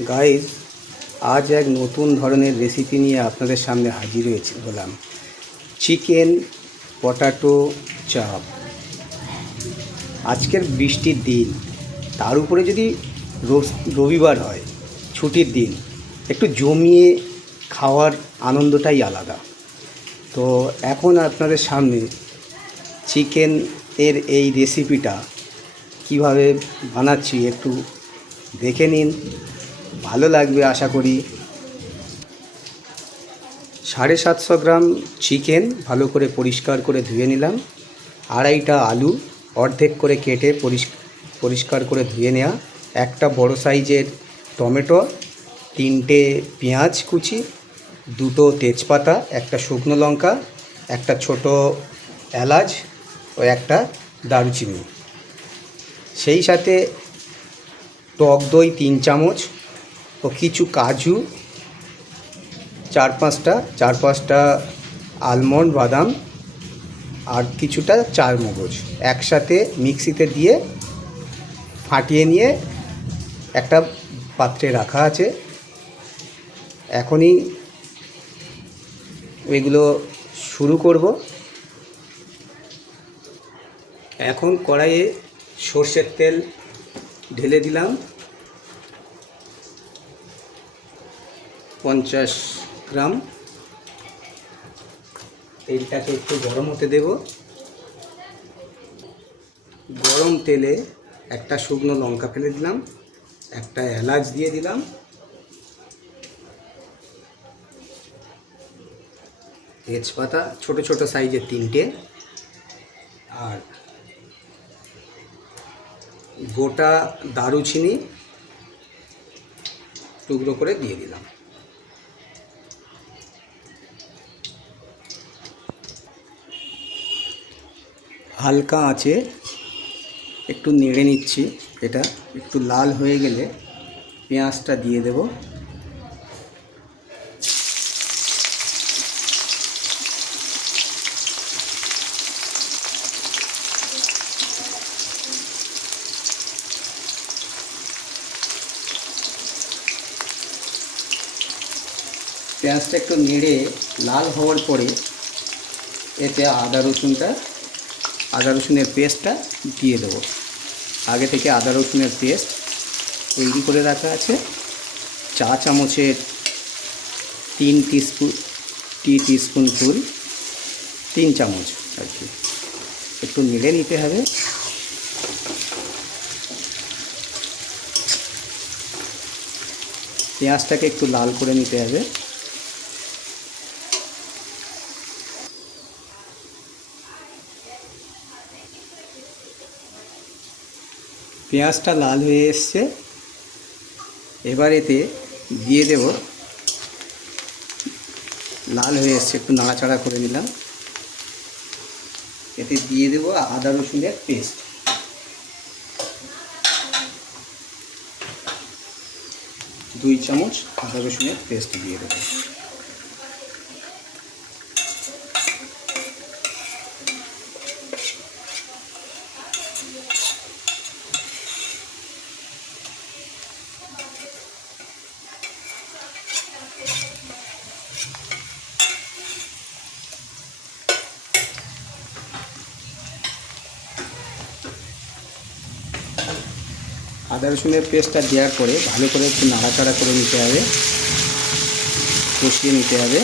Guys, আজ এক নতুন ধরনের রেসিপি নিয়ে আপনাদের সামনে হাজির হলাম। চিকেন পটাটো চাপ। আজকের বৃষ্টির দিন, তার উপরে যদি রবিবার হয়, ছুটির দিন, একটু জমিয়ে খাওয়ার আনন্দটাই আলাদা। তো এখন আপনাদের সামনে চিকেন এর এই রেসিপিটা কিভাবে বানাচ্ছি একটু দেখে নিন, ভালো লাগবে আশা করি। 750 গ্রাম চিকেন ভালো করে পরিষ্কার করে ধুয়ে নিলাম। আড়াইটা আলু অর্ধেক করে কেটে পরিষ্কার করে ধুয়ে নেওয়া। একটা বড় সাইজের টমেটো, 3টে পেঁয়াজ কুচি, 2টো তেজপাতা, একটা শুকনো লঙ্কা, একটা ছোট এলাচ ও একটা দারুচিনি। সেই সাথে টক দই 3 চামচ ও কিছু কাজু, 4-5টা আলমন্ড বাদাম আর কিছুটা চারমগজ একসাথে মিক্সিতে দিয়ে ফাটিয়ে নিয়ে একটা পাত্রে রাখা আছে। এখনই এগুলো শুরু করব। এখন কড়াইয়ে সর্ষের তেল ঢেলে দিলাম 50 গ্রাম। তেলটাকে একটু গরম হতে দেব। গরম তেলে একটা শুকনো লঙ্কা ফেলে দিলাম, একটা এলাচ দিয়ে দিলাম, তেজপাতা ছোট ছোট সাইজের 3টে, আর গোটা দারুচিনি টুকরো করে দিয়ে দিলাম। হালকা আঁচে একটু নেড়ে নিচ্ছি। এটা একটু লাল হয়ে গেলে পেঁয়াজটা দিয়ে দেব। পেঁয়াজটা একটু নেড়ে লাল হওয়ার পরে এতে আদা রসুনের পেস্টটা দিয়ে দেবো। আগে থেকে আদা রসুনের পেস্ট তৈরি করে রাখা আছে। চা চামচের 3 টিস্পুন ফুল, 3 চামচ আর কি। একটু নেড়ে নিতে হবে। পেঁয়াজটাকে একটু লাল করে নিতে হবে। পেঁয়াজটা লাল হয়ে এসছে। এবার এতে দিয়ে দেব, লাল হয়ে এসছে, একটু নাড়াচাড়া করে নিলাম। এতে দিয়ে দেব আদা রসুনের পেস্ট, 2 চামচ আদা রসুনের পেস্ট দিয়ে দেব। আদা রসুনের পেস্টটা দেওয়ার পরে ভালো করে একটু নাড়াচাড়া করে নিতে হবে, কষিয়ে নিতে হবে।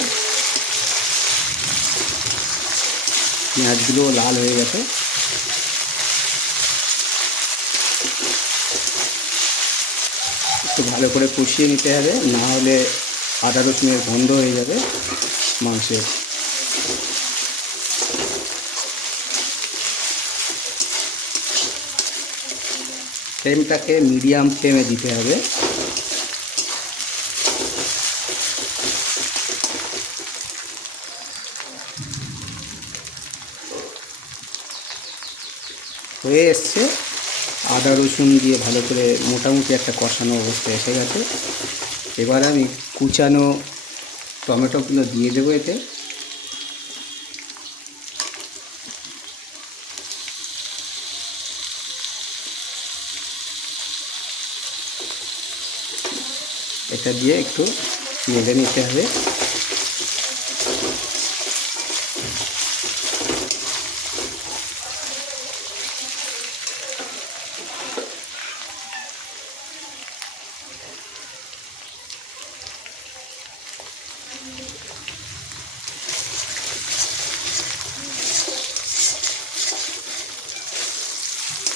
পেঁয়াজগুলো লাল হয়ে গেছে। একটু ভালো করে কষিয়ে নিতে হবে, না হলে আদা রসুনের গন্ধ হয়ে যাবে মাংসের। ফ্লেমটাকে মিডিয়াম ফ্লেমে দিতে হবে। হয়ে এসছে। আদা রসুন দিয়ে ভালো করে মোটামুটি একটা কষানো অবস্থা এসে গেছে। এবার আমি কুচানো টমেটোগুলো দিয়ে দেবো এতে। এটা দিয়ে একটু নেড়ে নিতে হবে।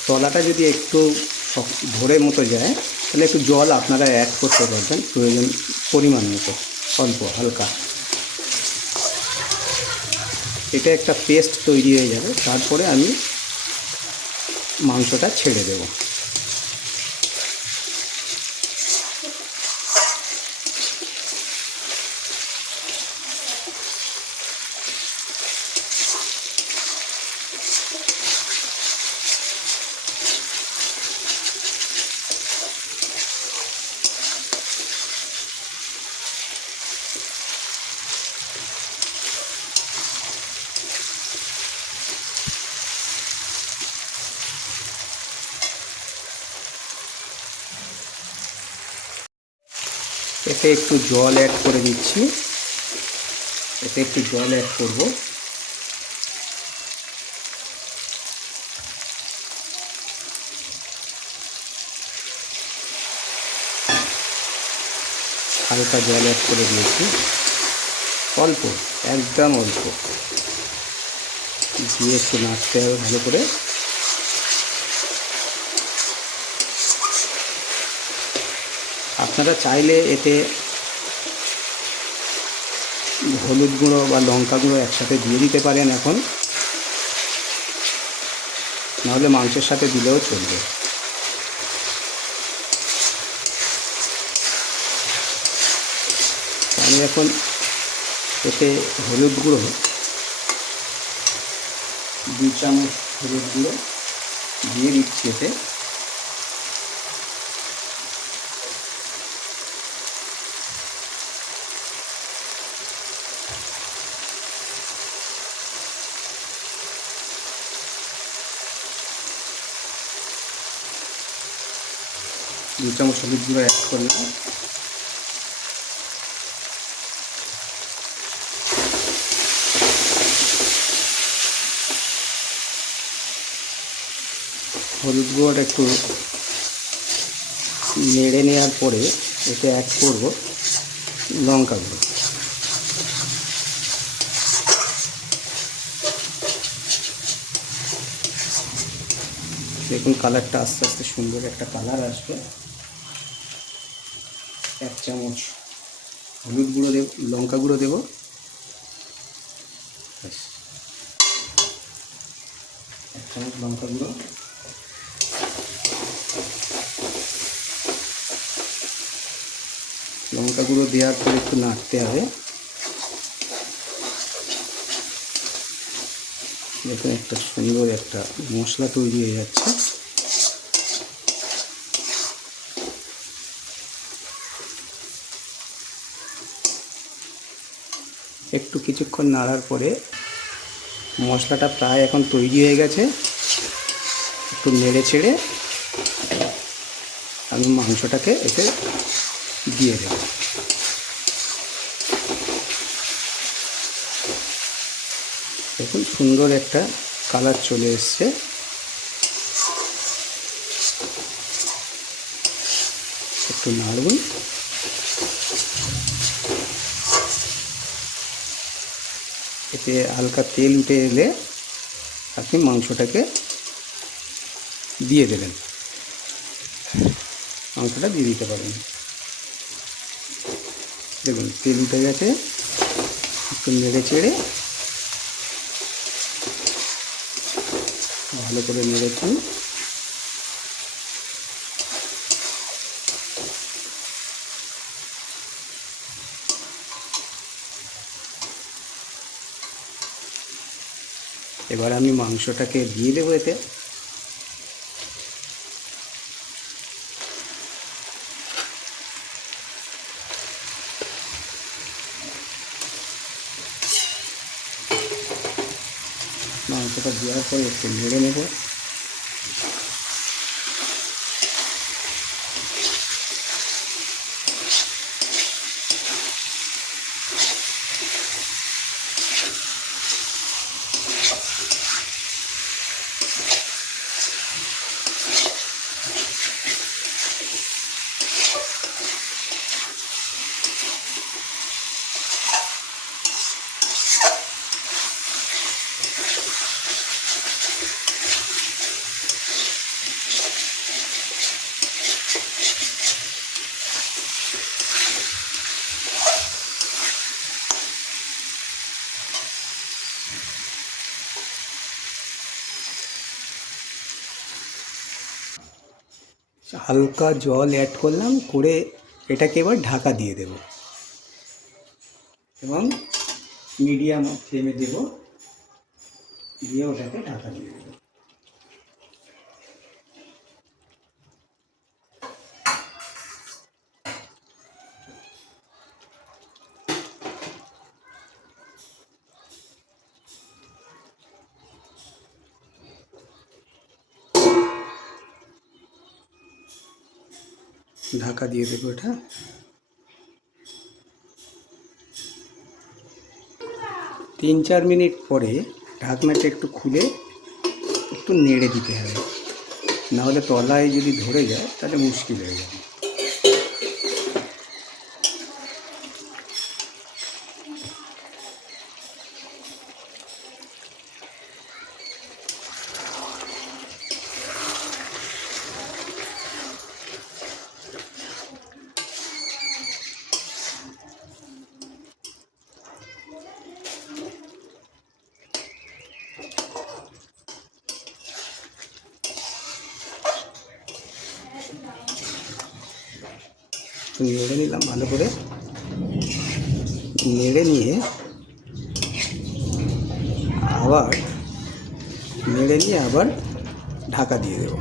তলাটা যদি একটু ধরে মতো যায় তাহলে একটু জল আপনারা অ্যাড করতে পারবেন প্রয়োজন পরিমাণ মতো, অল্প হালকা। এটা একটা পেস্ট তৈরি হয়ে যাবে, তারপরে আমি মাংসটা ছেড়ে দেব। এতে একটু জল অ্যাড করে দিচ্ছি, এতে একটু জল অ্যাড করব। হালকা জল অ্যাড করে দিয়েছি, অল্প, একদম অল্প দিয়ে একটু নাড়তে হবে ভালো করে। আপনারা চাইলে এতে হলুদ গুঁড়ো বা লঙ্কা গুঁড়ো একসাথে দিয়ে দিতে পারেন এখন, নাহলে মাংসের সাথে দিলেও চলবে। আমি এখন এতে হলুদ গুঁড়ো 2 চামচ হলুদ গুঁড়ো দিয়ে দিচ্ছি এতে। দু চামচ হলুদ গুঁড়ো অ্যাড করলাম। হলুদ গুঁড়োটা একটু নেড়ে নেওয়ার পরে এতে অ্যাড করব লঙ্কা গুঁড়ো। দেখুন কালারটা আস্তে আস্তে সুন্দর একটা কালার আসবে। 1 চামচ হলুদ গুঁড়ো দেব, লঙ্কা গুঁড়ো দেব, 1 চামচ লঙ্কা গুঁড়ো, লঙ্কা গুঁড়ো দেওয়ার পর একটু নাড়তে হবে। দেখুন একটা সুন্দর একটা মশলা তৈরি হয়ে যাচ্ছে। একটু কিছুক্ষণ নাড়ার পরে মশলাটা প্রায় এখন তৈরি হয়ে গেছে। একটু নেড়ে ছেড়ে আমি মাংসটাকে এতে দিয়ে দেব। দেখুন সুন্দর একটা কালার চলে এসছে। একটু নাড়ুন। এতে হালকা তেল উঠে এলে আপনি মাংসটাকে দিয়ে দেবেন, মাংসটা দিয়ে দিতে পারেন। দেখুন তেল উঠে গেছে, একটু নেড়ে চেড়ে ভালো করে নেড়েছি। এবার আমি মাংসটাকে দিয়ে দেবো এতে। মাংসটা দেওয়ার পরে একটু নেড়ে নেব। হালকা জল অ্যাড করলাম, করে এটাকে এবার ঢাকা দিয়ে দেব এবং মিডিয়াম ফ্লেমে দেব, দিয়ে ওটাকে ঢাকা দিয়ে দেব। ঢাকা দিয়ে দেবো এটা। 3-4 মিনিট পরে ঢাকনাটা একটু খুলে একটু নেড়ে দিতে হবে, নাহলে তলায় যদি ধরে যায় তাহলে মুশকিল হয়ে যাবে। নেড়ে নিলাম ভালো করে, নেড়ে নিয়ে আবার ঢাকা দিয়ে দেবো।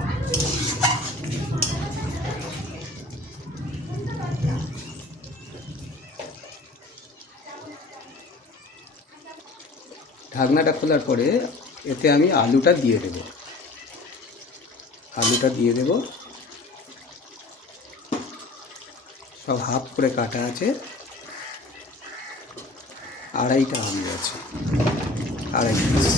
ঢাকনাটা খোলার পরে এতে আমি আলুটা দিয়ে দেব। সব হাফ করে কাটা আছে, 2.5টা আলু আছে, 2.5 পিস।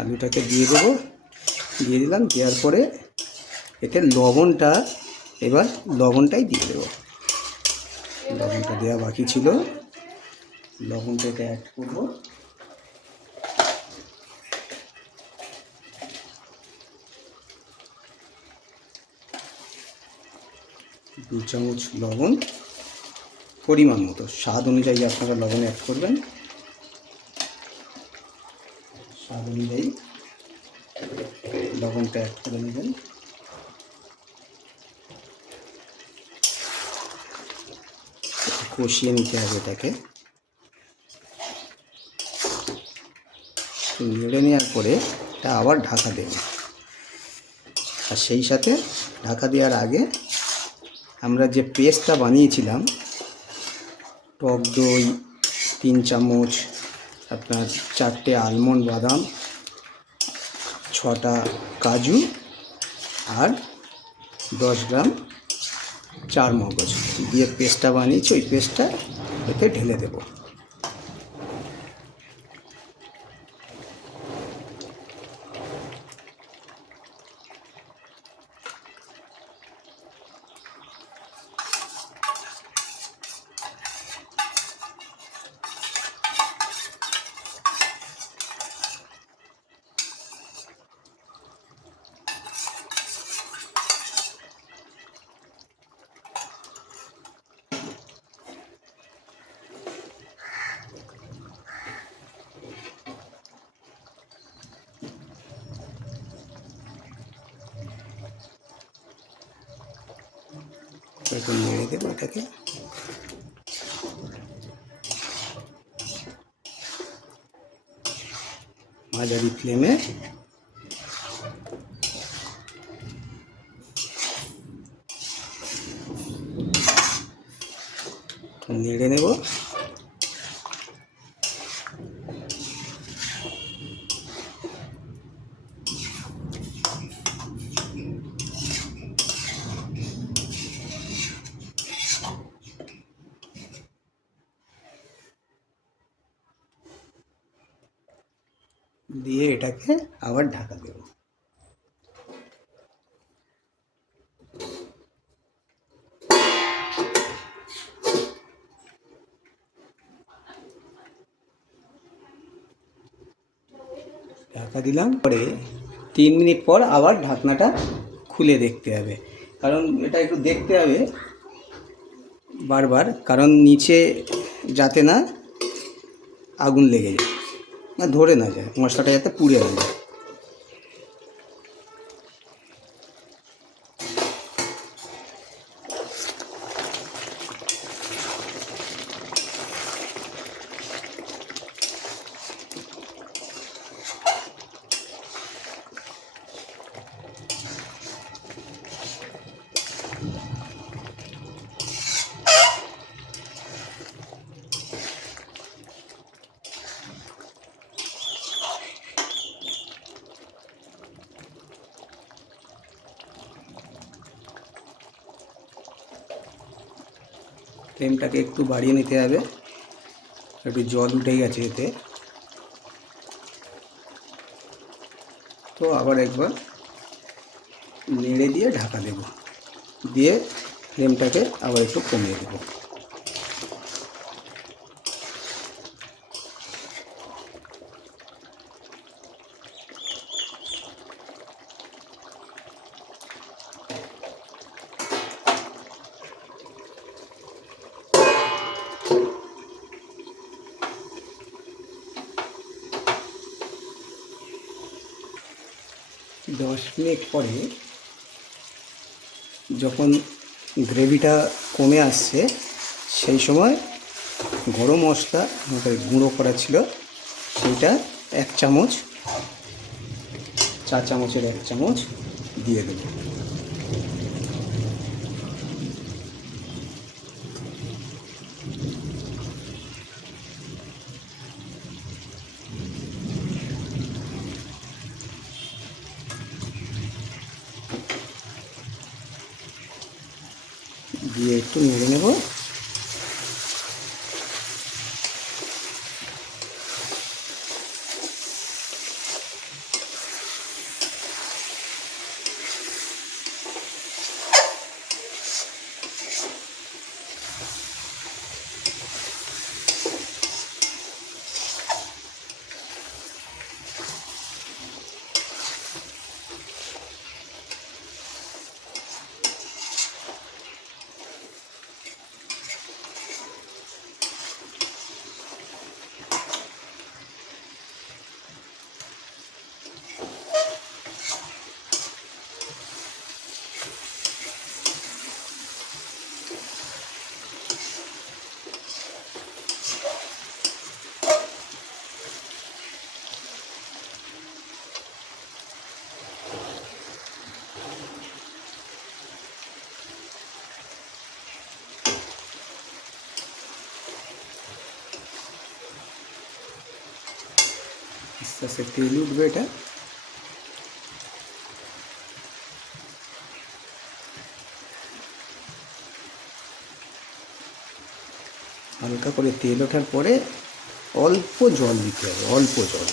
আলুটাকে দিয়ে দেবো, দিয়ে দিলাম। দেওয়ার পরে এতে লবণটাই দিয়ে দেবো। লবণটা দেওয়া বাকি ছিল, লবণটা এটা অ্যাড করবো। 2 চামচ লবণ, পরিমাণ মতো, স্বাদ অনুযায়ী আপনারা লবণ অ্যাড করবেন। স্বাদ অনুযায়ী লবণটা অ্যাড করে নেবেন। কষিয়ে নিতে হবে এটাকে। নেড়ে নেওয়ার পরে এটা আবার ঢাকা দেবেন। আর সেই সাথে ঢাকা দেওয়ার আগে আমরা যে পেস্টটা বানিয়েছিলাম, টক দই 3 চামচ, আপনার 4টে আলমন্ড বাদাম, 6টা কাজু আর 10 গ্রাম চারমগজ দিয়ে পেস্টটা বানিয়েছি, ওই পেস্টটা এতে ঢেলে দেবো। একটু নেড়ে দেবো এটাকে। মাঝারি ফ্লেমে নেড়ে নেব। দিয়ে এটাকে আবার ঢাকা দেব। ঢাকা দিলাম, পরে 3 মিনিট পর আবার ঢাকনাটা খুলে দেখতে হবে, কারণ এটা একটু দেখতে হবে বারবার, কারণ নিচে যাতে না আগুন লেগে যায়, না ধরে না যায়, মশলাটা যাতে পুড়ে না যায়। ফ্লেমটাকে একটু বাড়িয়ে নিতে হবে, একটু জল উঠে গেছে এতে, তো আবার একবার নেড়ে দিয়ে ঢাকা দেব, দিয়ে ফ্লেমটাকে আবার একটু কমিয়ে দেব। 10 মিনিট পরে যখন গ্রেভিটা কমে আসছে, সেই সময় গরম মশলা আমাদের গুঁড়ো করা ছিল সেইটা 1 চামচ, চা চামচের 1 চামচ দিয়ে দেব। দিয়ে একটু নেড়ে নেব। আস্তে আস্তে তেল উঠবে, এটা হালকা করে তেল ওঠার পরে অল্প জল দিতে হবে, অল্প জল।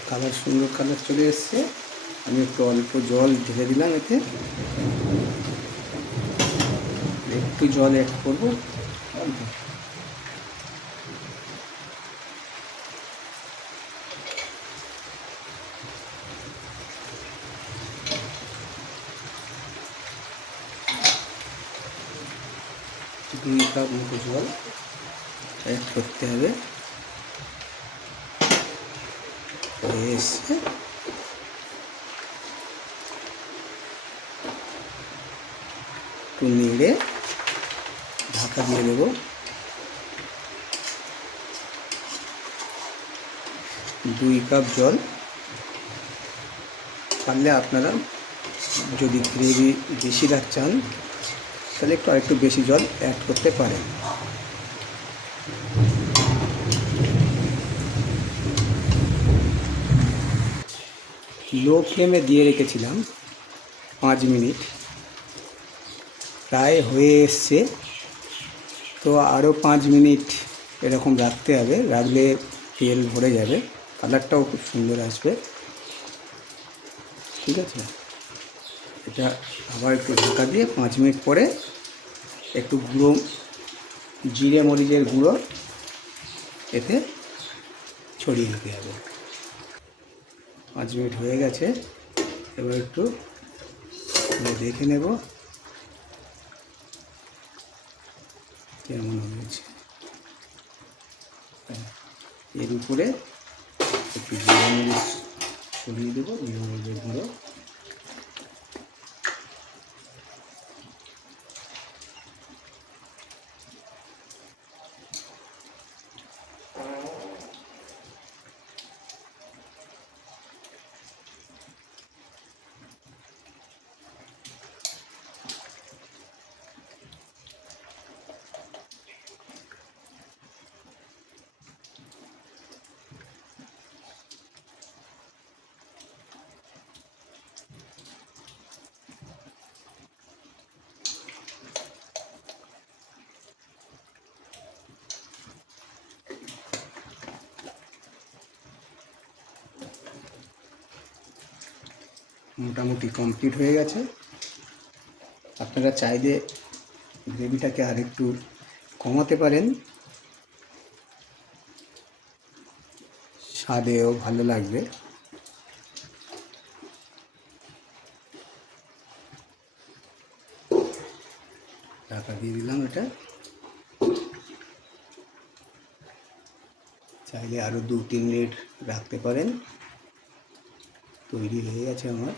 একটা কালার, সুন্দর কালার চলে এসছে। আমি একটু অল্প জল ঢেলে দিলাম, এতে একটু জল অ্যাড করবো অল্প। 2 কাপ মতো জল অ্যাড করতে হবে। হয়ে এসছে, একটু নেড়ে ঢাকা দিয়ে দেবো। 2 কাপ জল, পারলে আপনারা যদি গ্রেভি বেশি চান তাহলে একটু আরেকটু বেশি জল অ্যাড করতে পারেন। লো ফ্লেমে দিয়ে রেখেছিলাম 5 মিনিট, প্রায় হয়ে এসছে। তো আরও 5 মিনিট এরকম রাখতে হবে, রাখলে তেল ভরে যাবে, কালারটাও খুব সুন্দর আসবে। ঠিক আছে, এটা আবার একটু ঢাকা দিয়ে 5 মিনিট পরে একটু গুঁড়ো জিরে মরিচের গুঁড়ো এতে ছড়িয়ে দিতে হবে। 5 মিনিট হয়ে গেছে, এবার একটু দেখে নেব কেমন হয়েছে। এর উপরে একটু জিরে মরিচ ছড়িয়ে দেবো, জিরে মরিচের গুঁড়ো। মোটামুটি কমপ্লিট হয়ে গেছে। আপনারা চাইলে গ্রেভিটাকে আর একটু কমাতে পারেন, স্বাদেও ভালো লাগবে। ঢাকা দিয়ে দিলাম এটা। চাইলে আরও 2-3 মিনিট রাখতে পারেন। তৈরি হয়ে গেছে আমার।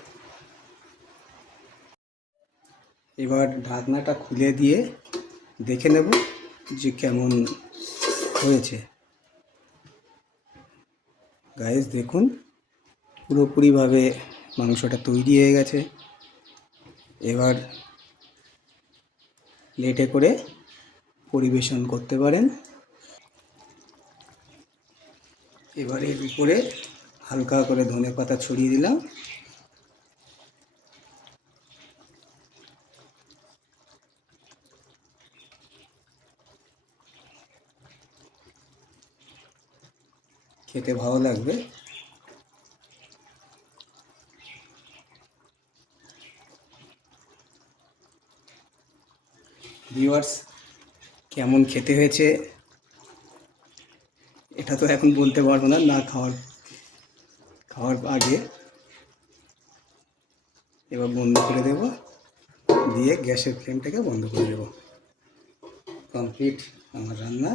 এবার ঢাকনাটা খুলে দিয়ে দেখে নেব যে কেমন হয়েছে। গাইস দেখুন, পুরোপুরিভাবে মাংসটা তৈরি হয়ে গেছে। এবার প্লেটে করে পরিবেশন করতে পারেন। এবার এর উপরে হালকা করে ধনেপাতা ছড়িয়ে দিলাম। খেতে ভালো লাগবে। ভিউয়ার্স, কেমন খেতে হয়েছে এটা তো এখন বলতে পারবো না, না খাওয়ার আগে। এবার বন্ধ করে দেব, দিয়ে গ্যাসের ফ্লেমটাকে বন্ধ করে দেব। কমপ্লিট আমার রান্না।